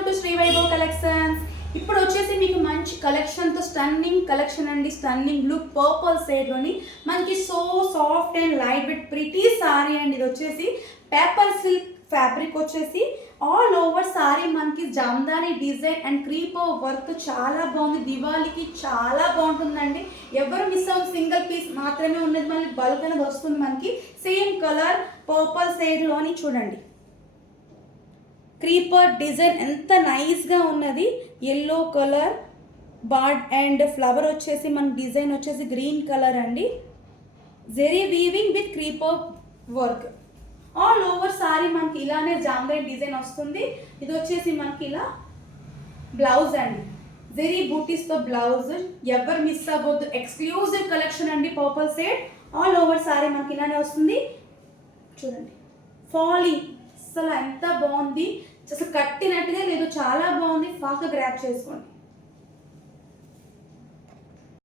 Welcome to Shri Vaibhav collections. ఇప్పుడు వచ్చేసి మీకు మంచి కలెక్షన్తో స్టన్నింగ్ కలెక్షన్ అండి. స్టన్నింగ్ బ్లూ పర్పుల్ షేడ్లోని మనకి so soft and light weight pretty sari అండి. ఇది వచ్చేసి పేపర్ సిల్క్ ఫ్యాబ్రిక్ వచ్చేసి ఆల్ ఓవర్ సారీ మనకి jamdani design and creeper work చాలా బాగుంది. దివాళీకి చాలా బాగుంటుందండి. ఎవరు మిస్ అవ్వదు, సింగిల్ పీస్ మాత్రమే ఉన్నది. మళ్ళీ బల్క్ అనేది వస్తుంది మనకి. సేమ్ కలర్ పర్పుల్ షేడ్లోని చూడండి, క్రీపర్ డిజైన్ ఎంత నైస్గా ఉన్నది. Yellow colour border and flower వచ్చేసి మన డిజైన్ వచ్చేసి గ్రీన్ కలర్ అండి. Zari weaving with creeper work all over sari మనకి ఇలానే జామ్దాని డిజైన్ వస్తుంది. ఇది వచ్చేసి మనకి ఇలా బ్లౌజ్ అండి, జెరీ బూటీస్తో బ్లౌజ్. ఎవరు మిస్ అవ్వద్దు, ఎక్స్క్లూజివ్ కలెక్షన్ అండి. Purple shade all over sari మనకి ఇలానే వస్తుంది. చూడండి, ఫాలింగ్ అసలు ఎంత బాగుంది, అసలు కట్టినట్టుగా లేదు, చాలా బాగుంది. ఫాస్ట్గా గ్రాప్ చేసుకోండి.